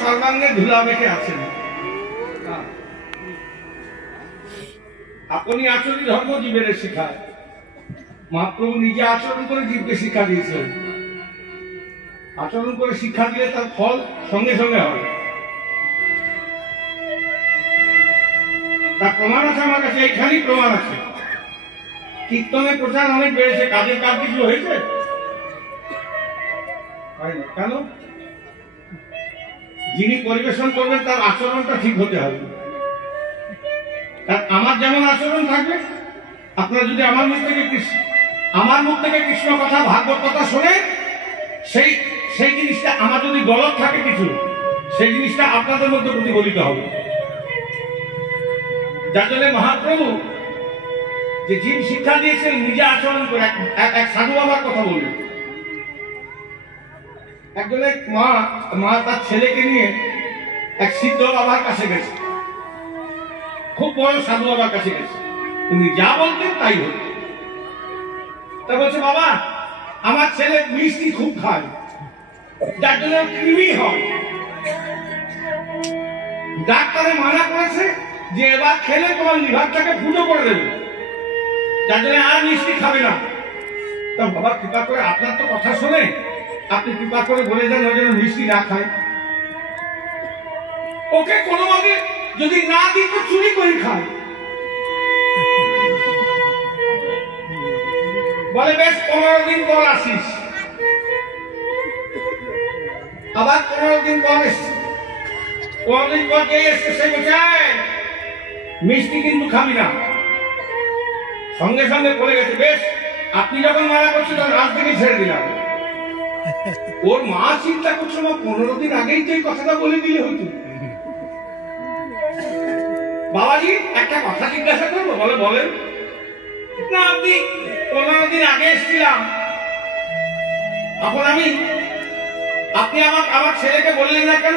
সর্বাঙ্গে ধুলা মেখে আছেন। আপনি আচরণ ধর্ম জীবের শিখায়, মহাপ্রভু নিজে আচরণ করে জীবকে শিক্ষা দিয়েছেন। আচরণ করে শিক্ষা দিলে তার ফল সঙ্গে সঙ্গে হয়। তার প্রমাণ আছে আমার কাছে, এইখানেই প্রমাণ আছে। কীর্তনের প্রচার অনেক বেড়েছে, কাজের কাজ কিছু হয়েছে কেন? যিনি পরিবেশন করবেন তার আচরণটা ঠিক হতে হবে। আমার যেমন আচরণ থাকবে, আপনারা যদি আমার মুখ থেকে কৃষ্ণ কথা ভাগবত কথা শোনে, সেই জিনিসটা আমার যদি গলত থাকে কিছু, সেই জিনিসটা আপনাদের মধ্যে প্রতিফলিত হবে। যার জন্য মহাপ্রভু যে জীব শিক্ষা দিয়েছেন নিজে আচরণ করে। এক সাধু বাবার কথা বলবেন। একজনের মা তার ছেলেকে নিয়ে এক সিদ্ধ বাবার কাছে গেছে, খুব বড় সাধু বাবার কাছে গেছে। উনি যা বলতেন তাই হতো। তা বলছে, বাবা আমার ছেলে মিষ্টি খুব খায়, যার জন্য কৃমি হয়। ডাক্তারে মানা করেছে যে এবার খেলে তোমার লিভারটাকে ফুটো করে দেবে, যার জন্য আর মিষ্টি খাবে না। তা বাবা কৃপা করে, আপনার তো কথা শোনে, আপনি কৃপা করে বলে দেন ওই জন্য মিষ্টি না খায়। ওকে কোনোভাবে যদি না দিই তো চুরি করে খায়। বলে বেশ 15 দিন পর আসিস। আবার 15 দিন পর এসছে। 15 দিন পর কে এসছে, সে বলছে মিষ্টি কিন্তু খাবি না। সঙ্গে সঙ্গে বলে গেছে, বেশ আপনি যখন মারা করছেন তখন আজ থেকে ছেড়ে দিলাম। ওর মা চিন্তা করছে, 15 দিন আগেই যে কথাটা বলে দিলে হতো। বাবাজি একটা কথা জিজ্ঞাসা করবো? বলে বলেন। না আপনি 15 দিন আগে এসেছিলাম, এখন আপনি আমার ছেলেকে বললেন না কেন?